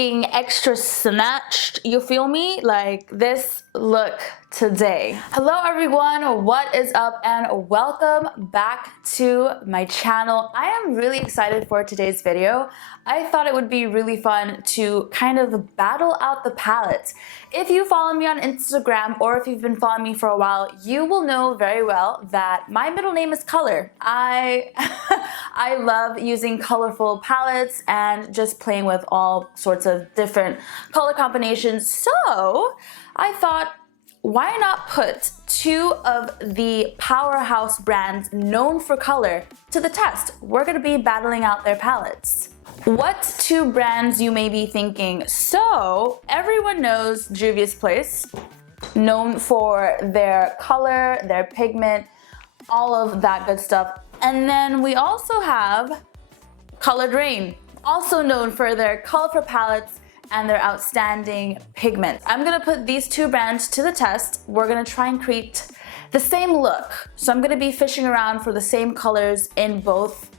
looking extra snatched, you feel me? Like this look today. Hello everyone, what is up and welcome back to my channel. I am really excited for today's video. I thought it would be really fun to kind of battle out the palettes. If you follow me on Instagram or if you've been following me for a while, you will know very well that my middle name is Color. I love using colorful palettes and just playing with all sorts of different color combinations. So I thought, why not put two of the powerhouse brands known for color to the test? We're gonna be battling out their palettes. What two brands, you may be thinking? So everyone knows Juvia's Place, known for their color, their pigment, all of that good stuff. And then we also have Colored Raine, also known for their colorful palettes and their outstanding pigment. I'm gonna put these two brands to the test. We're gonna try and create the same look. So I'm gonna be fishing around for the same colors in both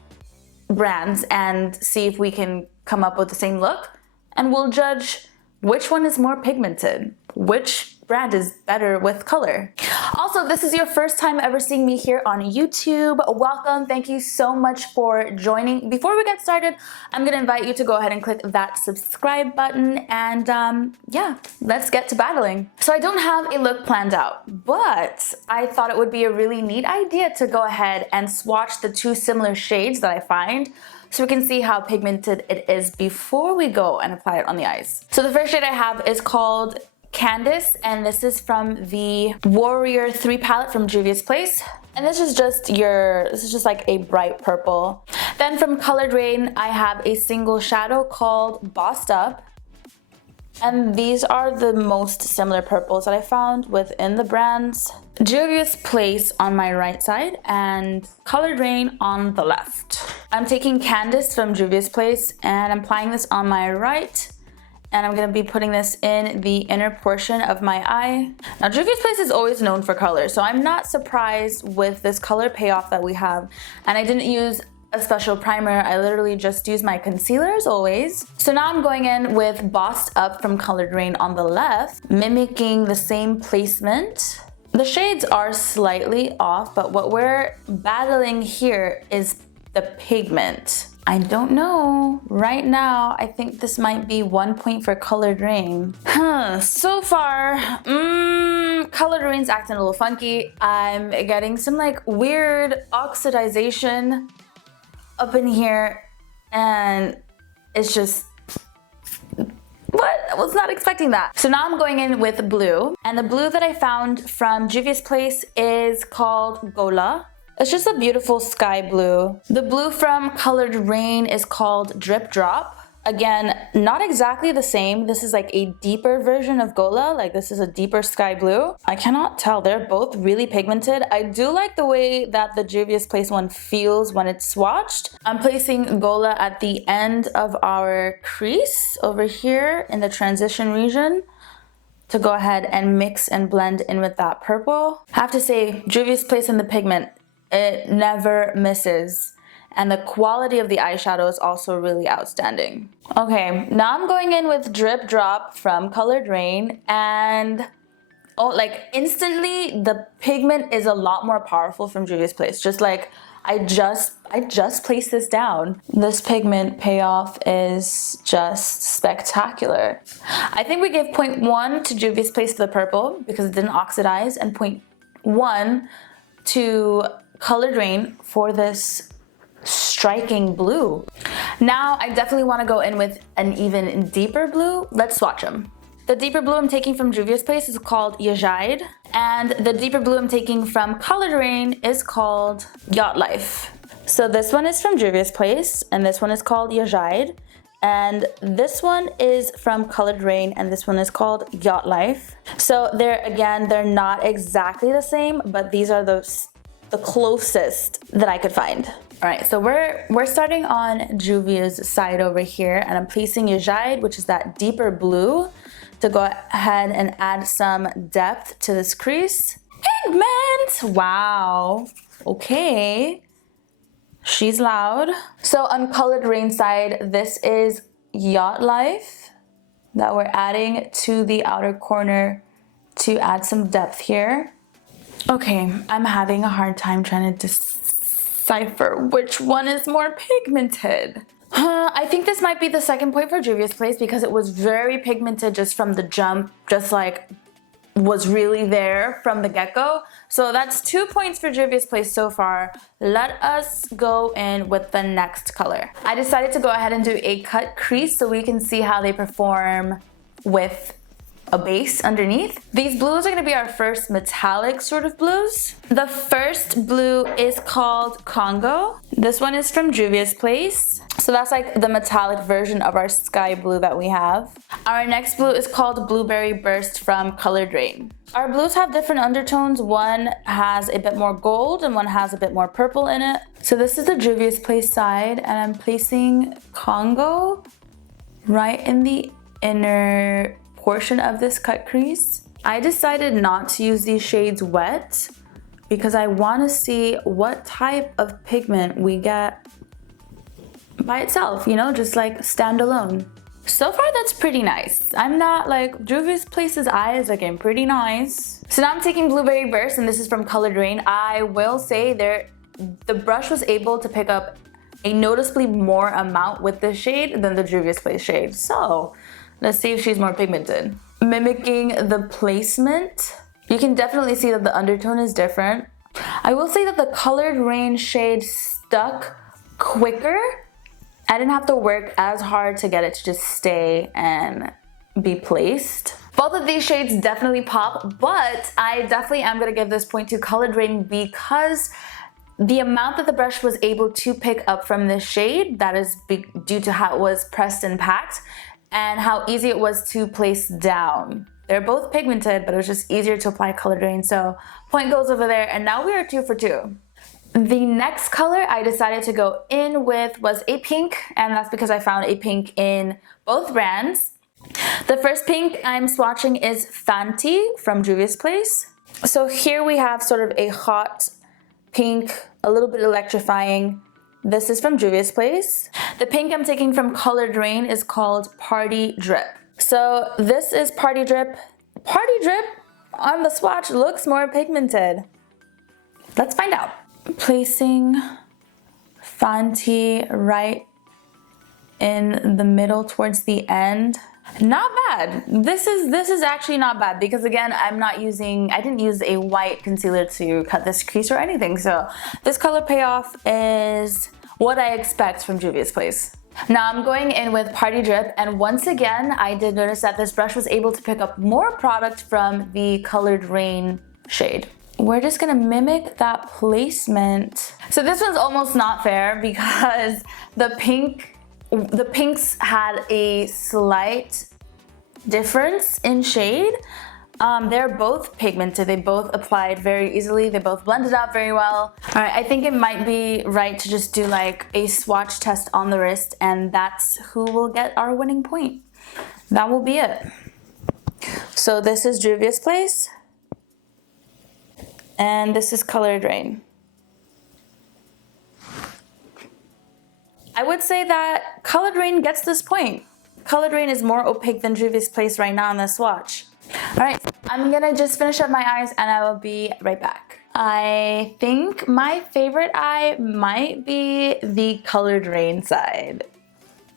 brands and see if we can come up with the same look. And we'll judge which one is more pigmented, which brand is better with color. Also, if this is your first time ever seeing me here on YouTube, welcome. Thank you so much for joining. Before we get started, I'm gonna invite you to go ahead and click that subscribe button and yeah, let's get to battling. So I don't have a look planned out, but I thought it would be a really neat idea to go ahead and swatch the two similar shades that I find so we can see how pigmented it is before we go and apply it on the eyes. So the first shade I have is called Candice, and this is from the Warrior 3 palette from Juvia's Place. And this is just like a bright purple. Then from Colored Raine, I have a single shadow called Bossed Up. And these are the most similar purples that I found within the brands. Juvia's Place on my right side and Colored Raine on the left. I'm taking Candice from Juvia's Place and I'm applying this on my right. And I'm gonna be putting this in the inner portion of my eye. Now, Juvia's Place is always known for color, so I'm not surprised with this color payoff that we have. And I didn't use a special primer, I literally just use my concealer as always. So now I'm going in with Bossed Up from Colored Raine on the left, mimicking the same placement. The shades are slightly off, but what we're battling here is the pigment. I don't know. Right now, I think this might be 1 point for Colored Raine. So far, Colored Raine's acting a little funky. I'm getting some like weird oxidization up in here, and it's just, what? I was not expecting that. So now I'm going in with blue, and the blue that I found from Juvia's Place is called Gola. It's just a beautiful sky blue. The blue from Colored Raine is called Drip Drop. Again, not exactly the same. This is like a deeper version of Gola. Like this is a deeper sky blue. I cannot tell. They're both really pigmented. I do like the way that the Juvia's Place one feels when it's swatched. I'm placing Gola at the end of our crease over here in the transition region to go ahead and mix and blend in with that purple. I have to say, Juvia's Place and the pigment, it never misses. And the quality of the eyeshadow is also really outstanding. Okay, now I'm going in with Drip Drop from Colored Raine, and oh, like instantly the pigment is a lot more powerful from Juvia's Place. Just like I just placed this down. This pigment payoff is just spectacular. I think we give 0.1 to Juvia's Place for the purple because it didn't oxidize, and 0.1 to Colored Raine for this striking blue. Now I definitely want to go in with an even deeper blue. Let's swatch them. The deeper blue I'm taking from Juvia's Place is called Yajaid, and the deeper blue I'm taking from Colored Raine is called Yacht Life. So this one is from Juvia's Place and this one is called Yajaid, and this one is from Colored Raine and this one is called Yacht Life. So they're not exactly the same, but these are the closest that I could find. All right, so we're starting on Juvia's side over here, and I'm placing Yajaid, which is that deeper blue, to go ahead and add some depth to this crease. Pigment! Wow. Okay. She's loud. So on Colored Raine side, this is Yacht Life. that we're adding to the outer corner to add some depth here. Okay, I'm having a hard time trying to decipher which one is more pigmented. I think this might be the second point for Juvia's Place because it was very pigmented just from the jump, just like was really there from the get-go. So that's 2 points for Juvia's Place so far. Let us go in with the next color. I decided to go ahead and do a cut crease so we can see how they perform with a base underneath. These blues are going to be our first metallic sort of blues. The first blue is called Congo. This one is from Juvia's Place. So that's like the metallic version of our sky blue that we have. Our next blue is called Blueberry Burst from Colored Raine. Our blues have different undertones. One has a bit more gold and one has a bit more purple in it. So this is the Juvia's Place side, and I'm placing Congo right in the inner portion of this cut crease. I decided not to use these shades wet because I want to see what type of pigment we get by itself, you know, just like standalone. So far that's pretty nice. I'm not like, Juvia's Place's eye is looking pretty nice. So now I'm taking Blueberry Burst, and this is from Colored Raine. I will say the brush was able to pick up a noticeably more amount with this shade than the Juvia's Place shade. So let's see if she's more pigmented. Mimicking the placement, you can definitely see that the undertone is different. I will say that the Colored Raine shade stuck quicker. I didn't have to work as hard to get it to just stay and be placed. Both of these shades definitely pop, but I definitely am gonna give this point to Colored Raine because the amount that the brush was able to pick up from this shade, that is due to how it was pressed and packed, and how easy it was to place down. They're both pigmented, but it was just easier to apply Colored Raine, so point goes over there, and now we are 2 for 2. The next color I decided to go in with was a pink, and that's because I found a pink in both brands. The first pink I'm swatching is Fenty from Juvia's Place. So here we have sort of a hot pink, a little bit electrifying. This is from Juvia's Place. The pink I'm taking from Colored Raine is called Party Drip. So this is Party Drip. Party Drip on the swatch looks more pigmented. Let's find out. Placing Fenty right in the middle towards the end. Not bad. This is actually not bad because again, I didn't use a white concealer to cut this crease or anything. So this color payoff is what I expect from Juvia's Place. Now I'm going in with Party Drip, and once again, I did notice that this brush was able to pick up more product from the Colored Raine shade. We're just gonna mimic that placement. So this one's almost not fair because the pinks had a slight difference in shade. They're both pigmented. They both applied very easily. They both blended out very well. All right, I think it might be right to just do like a swatch test on the wrist, and that's who will get our winning point. That will be it. So this is Juvia's Place, and this is Colored Raine. I would say that Colored Raine gets this point. Colored Raine is more opaque than Juvia's Place right now in this swatch. All right, I'm gonna just finish up my eyes and I will be right back. I think my favorite eye might be the Colored Raine side.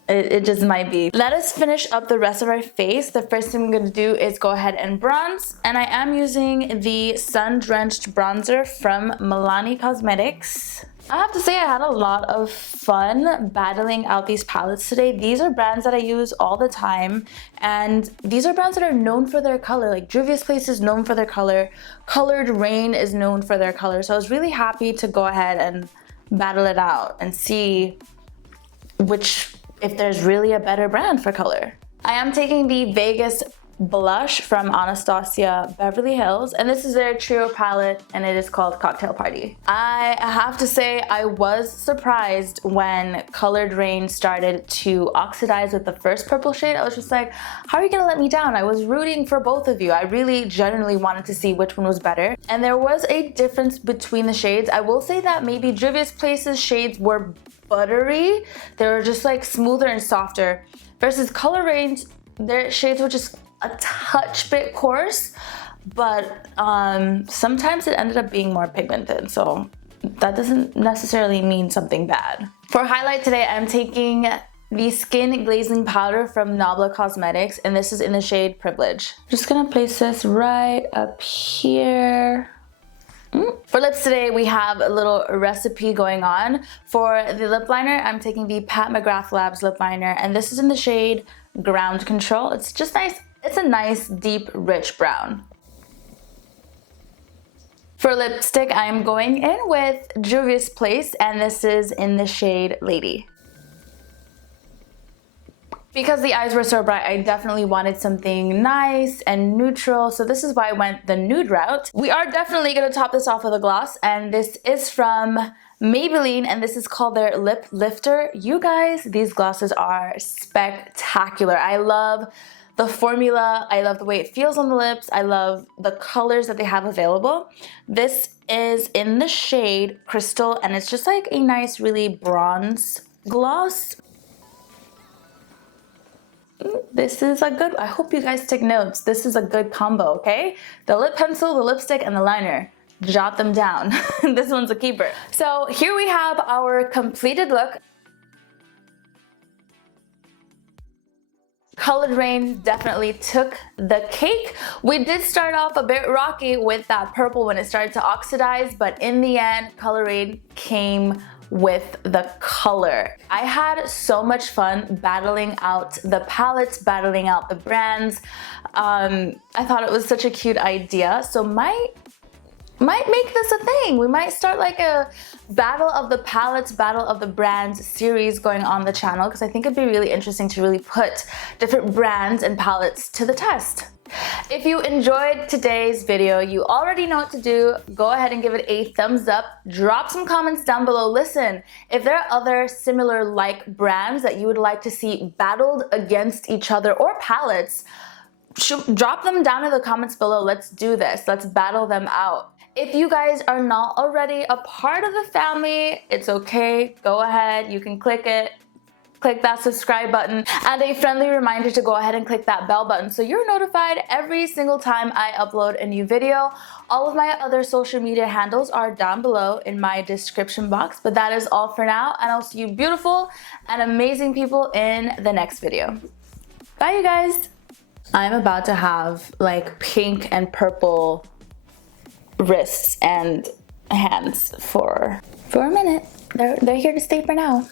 It just might be. Let us finish up the rest of our face. The first thing I'm gonna do is go ahead and bronze, and I am using the Sun Drenched Bronzer from Milani Cosmetics. I have to say I had a lot of fun battling out these palettes today. These are brands that I use all the time, and these are brands that are known for their color. Like Juvia's Place is known for their color. Colored Raine is known for their color. So I was really happy to go ahead and battle it out and see if there's really a better brand for color. I am taking the Vegas blush from Anastasia Beverly Hills, and this is their trio palette, and it is called Cocktail Party. I have to say I was surprised when Colored Raine started to oxidize with the first purple shade. I was just like, how are you gonna let me down? I was rooting for both of you. I really genuinely wanted to see which one was better, and there was a difference between the shades. I will say that maybe Juvia's Place's shades were buttery. They were just like smoother and softer, versus Colored Raine's Their shades were just a touch bit coarse, but sometimes it ended up being more pigmented, so that doesn't necessarily mean something bad. For highlight today, I'm taking the Skin Glazing Powder from Nabla Cosmetics, and this is in the shade Privilege. I'm just gonna place this right up here. For lips today, we have a little recipe going on. For the lip liner, I'm taking the Pat McGrath Labs lip liner, and this is in the shade Ground Control. It's just nice. It's a nice, deep, rich brown. For lipstick, I'm going in with Juvia's Place, and this is in the shade Lady. Because the eyes were so bright, I definitely wanted something nice and neutral, so this is why I went the nude route. We are definitely going to top this off with a gloss, and this is from Maybelline, and this is called their Lip Lifter. You guys, these glosses are spectacular. I love the formula, I love the way it feels on the lips, I love the colors that they have available. This is in the shade Crystal, and it's just like a nice, really bronze gloss. This is a good, I hope you guys take notes. This is a good combo, okay? The lip pencil, the lipstick, and the liner. Jot them down. This one's a keeper. So here we have our completed look. Colored Raine definitely took the cake. We did start off a bit rocky with that purple when it started to oxidize, but in the end, Colored Raine came with the color. I had so much fun battling out the palettes, battling out the brands. I thought it was such a cute idea, so might make this a thing. We might start like a battle of the palettes, battle of the brands series going on the channel, because I think it'd be really interesting to really put different brands and palettes to the test. If you enjoyed today's video, you already know what to do. Go ahead and give it a thumbs up. Drop some comments down below. Listen, if there are other similar like brands that you would like to see battled against each other, or palettes, drop them down in the comments below. Let's do this. Let's battle them out. If you guys are not already a part of the family, it's okay. Go ahead. You can click it. Click that subscribe button, and a friendly reminder to go ahead and click that bell button so you're notified every single time I upload a new video. All of my other social media handles are down below in my description box, but that is all for now, and I'll see you beautiful and amazing people in the next video. Bye, you guys. I'm about to have like pink and purple wrists and hands for a minute. They're here to stay for now.